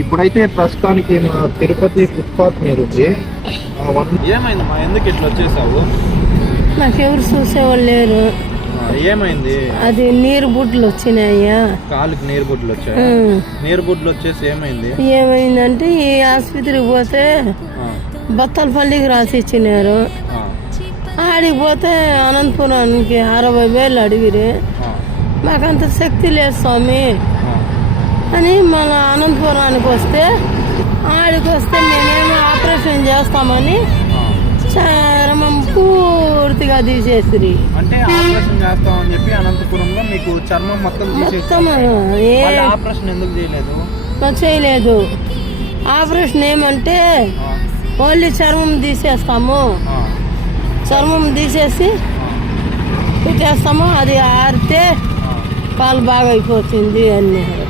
ఇప్పుడైతే ప్రస్తుతానికి మా తిరుపతి ఫుట్పాత్ మీద ఉంది. ఏమైందమ్మా, ఎందుకు ఇట్లా వచ్చేసావు? నాకెవరు చూసేవాళ్ళు లేరు. ఏమైంది? అది నీరు బుడ్లు వచ్చినాయ్యా, కాలుకి నీరు బుడ్లు వచ్చాయి. నీరు బుడ్లు వచ్చేసి ఏమైంది? ఏమైందంటే ఈ ఆసుపత్రికి పోతే బత్తలపల్లికి రాసి ఇచ్చినారు. ఆడికి పోతే అనంతపురానికి 60,000 అడిగిరి. మాకంత శక్తి లేదు స్వామి అని మళ్ళీ అనంతపురానికి వస్తే ఆడికి వస్తే మేమేమో ఆపరేషన్ చేస్తామని చర్మం పూర్తిగా తీసేసిరి. అంటే ఆపరేషన్ చేస్తామని చెప్పి అనంతపురంలో మీకు చర్మం మొత్తం ఆపరేషన్ ఎందుకు చేయలేదు? చేయలేదు. ఆపరేషన్ ఏమంటే ఓన్లీ చర్మం తీసేస్తాము, చర్మం తీసేసి పెట్టేస్తాము, అది ఆరితే పాలు బాగా అయిపోతుంది అన్నారు.